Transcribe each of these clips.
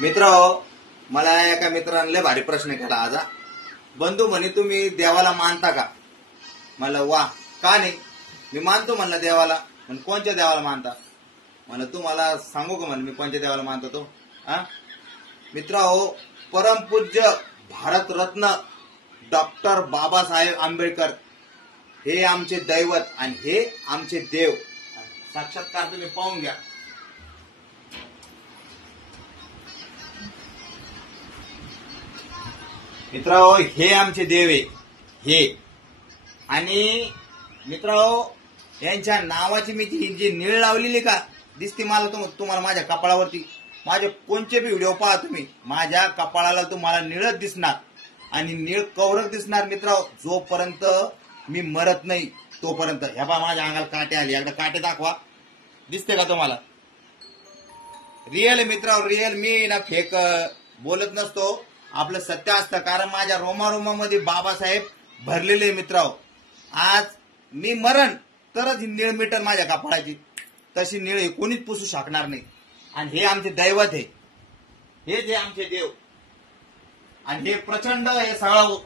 मित्र मला एका मित्राने लय भारी प्रश्न केला आज. बंधू म्हणे तुम्ही देवाला मानता का? म्हणलं वा, का नाही, मी मानतो म्हणलं देवाला. पण कोणत्या देवाला मानता? म्हणलं तू मला सांगू का म्हणलं मी कोणत्या देवाला मानतो तो. मित्र परमपूज्य भारतरत्न डॉक्टर बाबासाहेब आंबेडकर हे आमचे दैवत आणि हे आमचे देव. साक्षात्कार तुम्ही पाहून घ्या. मित्रांनो हे आमचे देव आहे हे. आणि मित्रांनो यांच्या नावाची मी ती जी निळ लावलेली का दिसते मला तुम्हाला माझ्या कपाळावरती. माझे कोणते बी व्हिडिओ पहा तुम्ही, माझ्या कपाळाला तुम्हाला निळच दिसणार आणि निळ कवरक दिसणार. मित्रांनो जोपर्यंत मी मरत नाही तोपर्यंत. ह्या बा माझ्या अंगाला काटे आले, एकदा काटे दाखवा, दिसते का तुम्हाला? रिअल मित्रांनो रिअल. मी ना फेक बोलत नसतो, आपलं सत्य असतं. कारण माझ्या रोमारोमामध्ये बाबासाहेब भरलेले मित्रांनो. आज मी मरण तरच ही निळ मिटल माझ्या कपाळाची, तशी निळ कोणीच पुसू शकणार नाही. आणि हे आमचे दैवत आहे, हे जे आमचे देव. आणि हे प्रचंड हे सगळं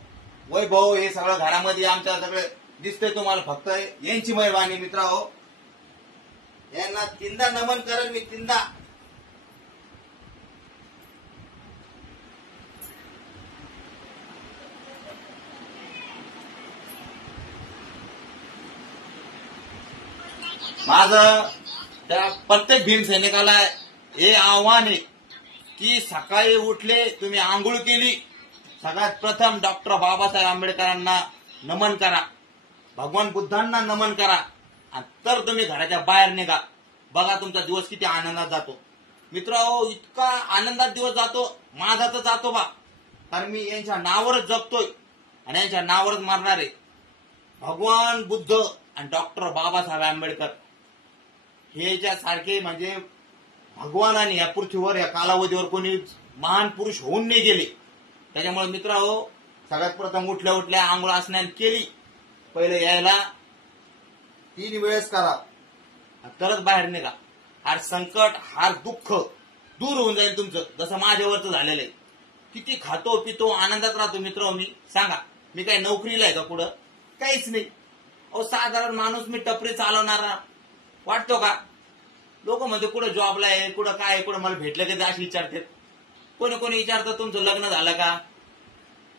वैभव हे सगळं घरामध्ये आमच्या सगळं दिसतंय तुम्हाला. फक्त यांची मेहरबानी मित्रांनो. यांना तीनदा नमन करेल मी, तीनदा. माझं त्या प्रत्येक भीम सैनिकाला हे आव्हान आहे की सकाळी उठले तुम्ही आंघोळ केली, सगळ्यात प्रथम डॉक्टर बाबासाहेब आंबेडकरांना नमन करा, भगवान बुद्धांना नमन करा, तर तुम्ही घराच्या बाहेर निघा. बघा तुमचा दिवस किती आनंदात जातो. मित्रांनो इतका आनंदात दिवस जातो माझा तर जातो बा. कारण मी यांच्या नावावरच जगतोय आणि यांच्या नावावरच मरणार आहे. भगवान बुद्ध आणि डॉक्टर बाबासाहेब आंबेडकर हे सारखे म्हणजे भगवानाने या पृथ्वीवर या कालावधीवर कोणी महान पुरुष होऊन नाही गेले. त्याच्यामुळे मित्रांनो सगळ्यात प्रथम उठल्या उठल्या आंघोळ स्नान केली, पहिले यायला 3 वेळेस करा, तरच बाहेर निघा. हार संकट हार दुःख दूर होऊन जाईल तुमचं, जसं माझ्यावरच झालेलं आहे. किती खातो पितो आनंदात राहतो मित्रांनो. मी सांगा मी काही नोकरीला आहे का? पुढं काहीच नाही. साधारण माणूस मी टपरी चालवणारा वाटतो का? लोक म्हणते कुठं जॉबला आहे, कुठं काय, कुठं मला भेटलं की अशी विचारतात. कोणी कोणी विचारतं तुमचं लग्न झालं का?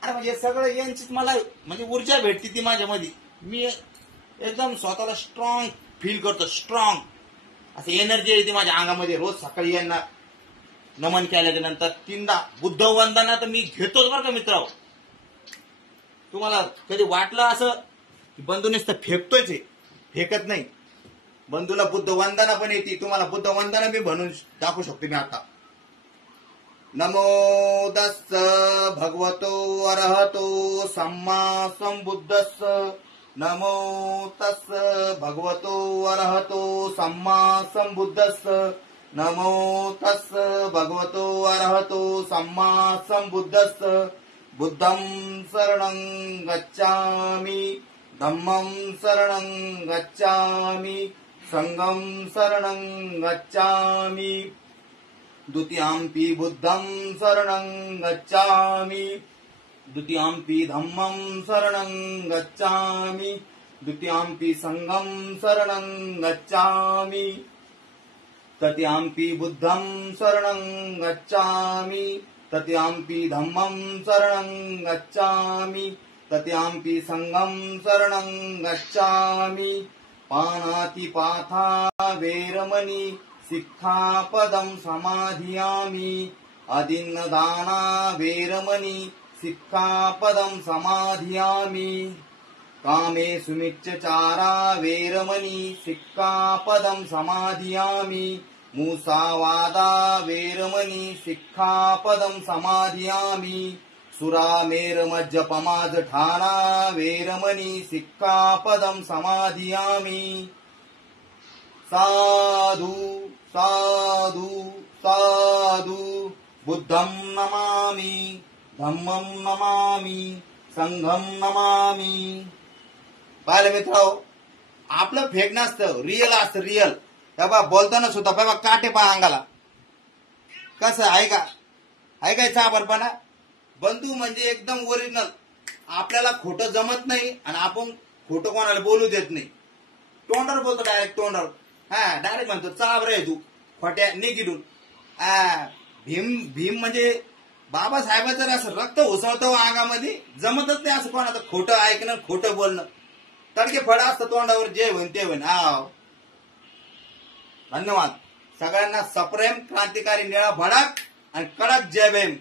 अरे म्हणजे सगळं यांचीच मला म्हणजे ऊर्जा भेटते ती माझ्यामध्ये. मी एकदम स्वतःला स्ट्रॉंग फील करतो, स्ट्रॉंग असं एनर्जी येते माझ्या अंगामध्ये. रोज सकाळी यांना नमन केल्याच्या नंतर 3दा बुद्ध वंदना तर मी घेतोच बरं का मित्रांनो. तुम्हाला कधी वाटलं असं बंधू नुसतं फेकतोयच आहे? फेकत नाही. बंधूला बुद्ध वंदना पण येते. तुम्हाला बुद्ध वंदना मी म्हणून दाखवू शकतो मी आता. नमो तस्स भगवतो अरहतो सम्मा संबुद्धस्स. नमो तस्स भगवतो अरहतो सम्मा संबुद्धस्स. नमो तस्स भगवतो अरहतो सम्मा संबुद्धस्स. बुद्धं शरणं गच्छामि, धम्मं शरणं गच्छामि, संघं शरणं गच्छामि. द्वितीयंपि बुद्धं शरणं गच्छामि, द्वितीयंपि धम्मं शरणं गच्छामि, द्वितीयंपि संघं शरणं गच्छामि, तृतीयंपि बुद्धं शरणं गच्छामि, तृतीयंपि धम्मं शरणं गच्छामि, तृतीयंपि संघं शरणं गच्छामि. पाणातिपाथा वेरमणि सिक्खापदं समाधियामि. अदिन्नदाना वेरमणि सिक्खापदं समाधियामि. कामेषु मिच्छचारा वेरमणि सिक्खापदं समाधियामि. मुसावादा वेरमणि सिक्खापदं समाधियामि. सुरामेरमज्जपमाजठाना वेरमणि सिक्खापदं समाधियामि. साधु साधु साधु. बुद्धं नमामि, धम्मं नमामि, संघं नमामि. पाहिलं मित्रांनो आपलं फेक नसतं, रिअल असतं रिअल. बाबा बोलताना सुद्धा बाबा काटे पहा अंगाला कसं आहे का? आहे काय चाबरपणा? बंधू म्हणजे एकदम ओरिजिनल. आपल्याला खोटं जमत नाही आणि आपण खोटं कोणाला बोलू देत नाही. तोंडावर बोलतो, डायरेक्ट तोंडावर. डायरेक्ट म्हणतो चाबर आहे तू, खोट्या निघिडून. भीम भीम म्हणजे बाबासाहेबांचं जर असं रक्त उसळतं अंगामध्ये, जमतच नाही असं कोणाचं खोटं ऐकणं, खोटं बोलणं. तडके फळ असतं तोंडावर, जे होईन ते होईन. धन्यवाद सगळ्यांना. सप्रेम क्रांतिकारी निळा भडाक आणि कडक जय भीम.